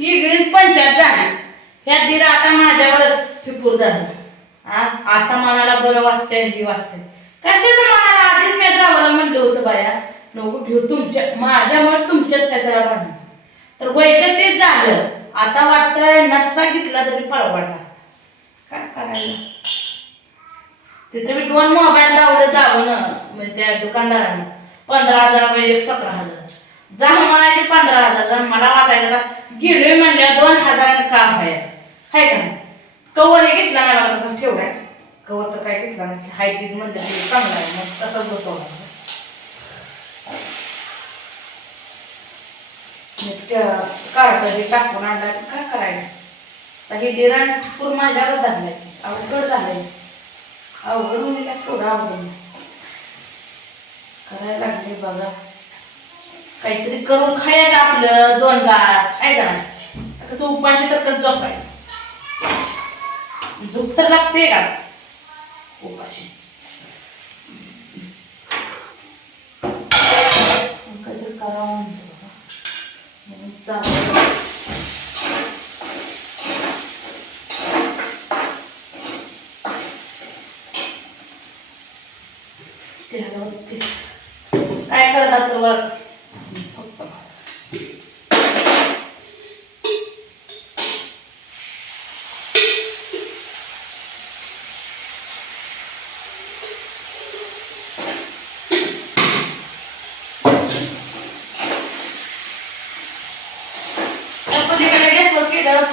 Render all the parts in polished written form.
इकडेच पंचायत झाली. ह्या दीर आता माझ्यावरच फिकूर झालं. आता मनाला बरं वाटतंय ही वाटतंय. कशाचं मनाला आधीच मी जावं म्हणलं होतं बाया नको घेऊ तुमच्या माझ्यामुळे तुमच्यात कशाला भांडण. तर व्हायचं तेच झालं. आता वाटतंय नसता घेतला तरी परवडला असता. काय करायला तिथे मी 2 मोबाईल लावलं जावं ना म्हणजे त्या दुकानदाराने 15,000 एक 17,000 जा म्हणायचे 15,000 मला वाटायचं गेलोय म्हणल्या 2,000 का व्हायचं हाय का नाही. कवर हे घेतला नाही मला तसं ठेवलाय. कवर तर काय घेतला नाही हाय तीच म्हणलं चांगला आहे मग तसंच बसवला. काढतं हे टाकून आणला काय करायला हे दिराण ठाकूर माझ्यावर झालंय अवघड झालंय. अवघड म्हणजे थोडं अवघड करायला लागले बघा. काहीतरी करून खायचं आपलं 2 घास आहे का कसं उपाशी तर कसं झोपायचं. झोप तर लागते का उपाशी. काहीतरी करावं म्हणतो बाबा काय करत असेल वर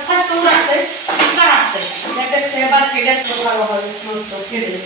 फास्ट लागतंय का लागतंय त्यापेक्षा बारके गॅस हळूहळू केले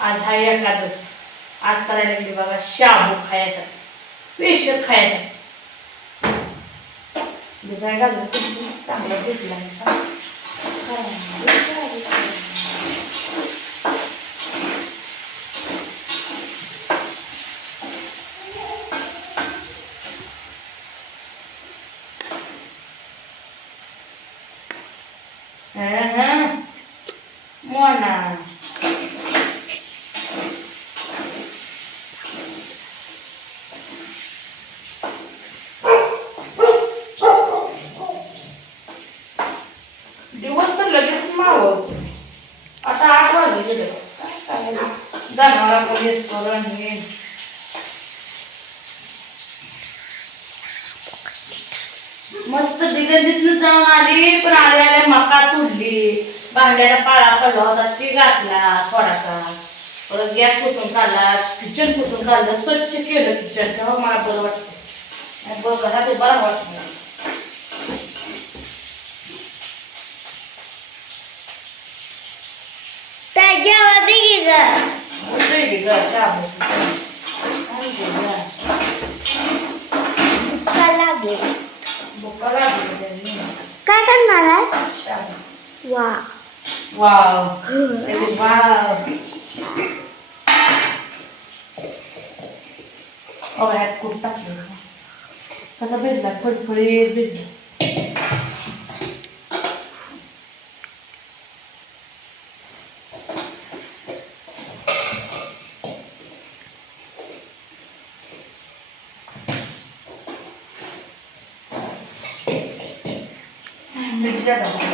आज हा एकादश आज करायला लागली बघा शाबू खायचा स्पेशल खायचा दुसरा घालून चांगला घेतला मोना दिवस तर लगेच मावळतो. आता 8 वाजले गेले काय करायला जनावर पोलीस करून हे मस्त दिगंजीतनं जाऊन आली पण आल्या मका तुडली भांड्याला पाळा पडला होता ती घासला थोडासा परत गॅस पुसून काढला किचन पुसून काढलं स्वच्छ केलं किचन तेव्हा मला बरं वाटतं बघा ते बरं वाटतं. काय करणार आहे वा वाव वाव ह्यात खूप टाकलं कसा भिजला फळफळीत भिजला. मिरच्या टाका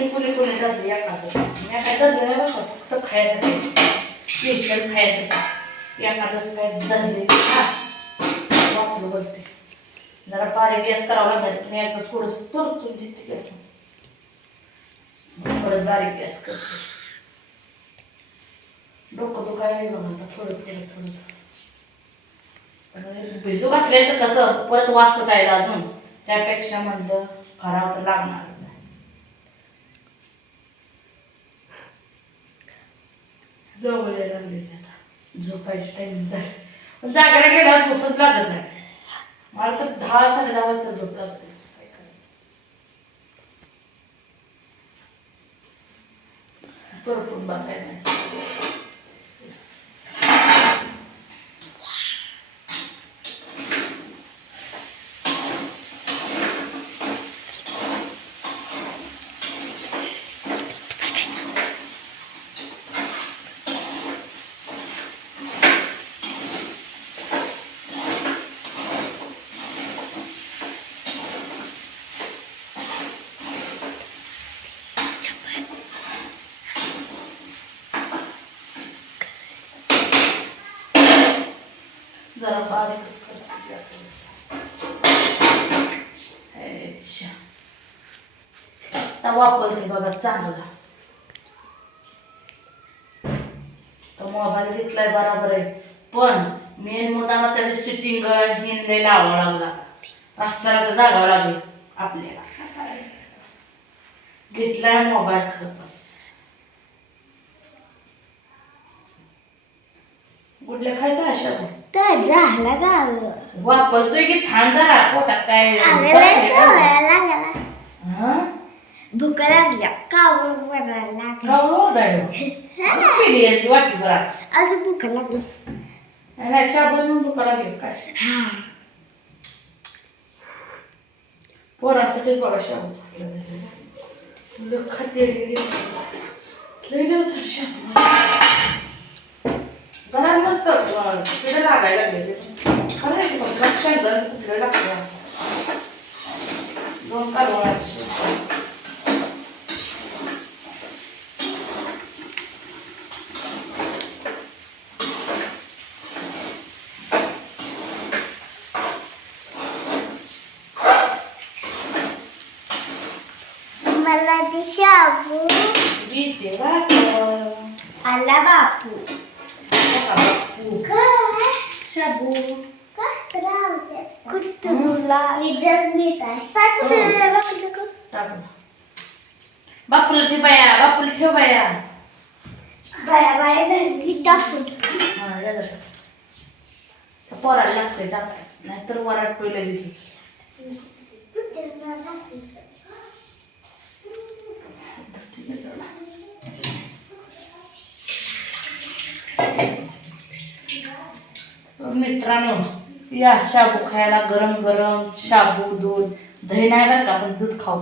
तुम्ही कुणी धरले या एखादं मी काय धरलं नाही बरं का, फक्त खायसाठी स्पेशल खायसाठी एखादंच काय धरले वापरू बोलते जरा बारीक गॅस करावा लागेल. मी एकदा थोडंसं परतून देते गॅस परत बारीक गॅस करते. डोकं दुखायला नाही बघा आता थोडं भिजू घातले तर कसं परत वास सुटायला अजून त्यापेक्षा म्हणलं करावं तर लागणारच आहे. जवळ यायला लागलेली आता झोपायची टाइमिंग झाली पण जागायला गेल्यावर झोपच लागत नाही. मला तर 10-10:30 वाजता झोप लागते. भरपूर बघायला नाही. जरा बारीकच करते आता वापरते बघा चांगला. तर मोबाईल घेतलाय बरोबर आहे पण मेन मुद्दा त्याची सिटिंग हिंदे लावावं लागला. रस्त्याला तर जागावं लागेल आपल्याला. घेतलाय मोबाईल खरं कुठल्या खायचा अशा तर झाला गाव वापरतोय की थांब जरा पोटात काय भूक लागल्या कावळ वरायला पिली वाटी बरा अजून भूक लागली. नाही शाबून भूक लागली काय पोरांसाठीच बघा शाबू चांगलं खाते घरात मस्त पिढे लागायला लागले खरं लक्षात पिढे लागते 2 कालवण मला ते शाबू आला बापू शाबू बापूला ठेव बाया पोराला लागतंय टाकाय नाहीतर वरात पहिलं लगेच. मित्रांनो या शाबू खायला गरम गरम शाबू दूध दही नाही बरं का आपण दूध खाऊ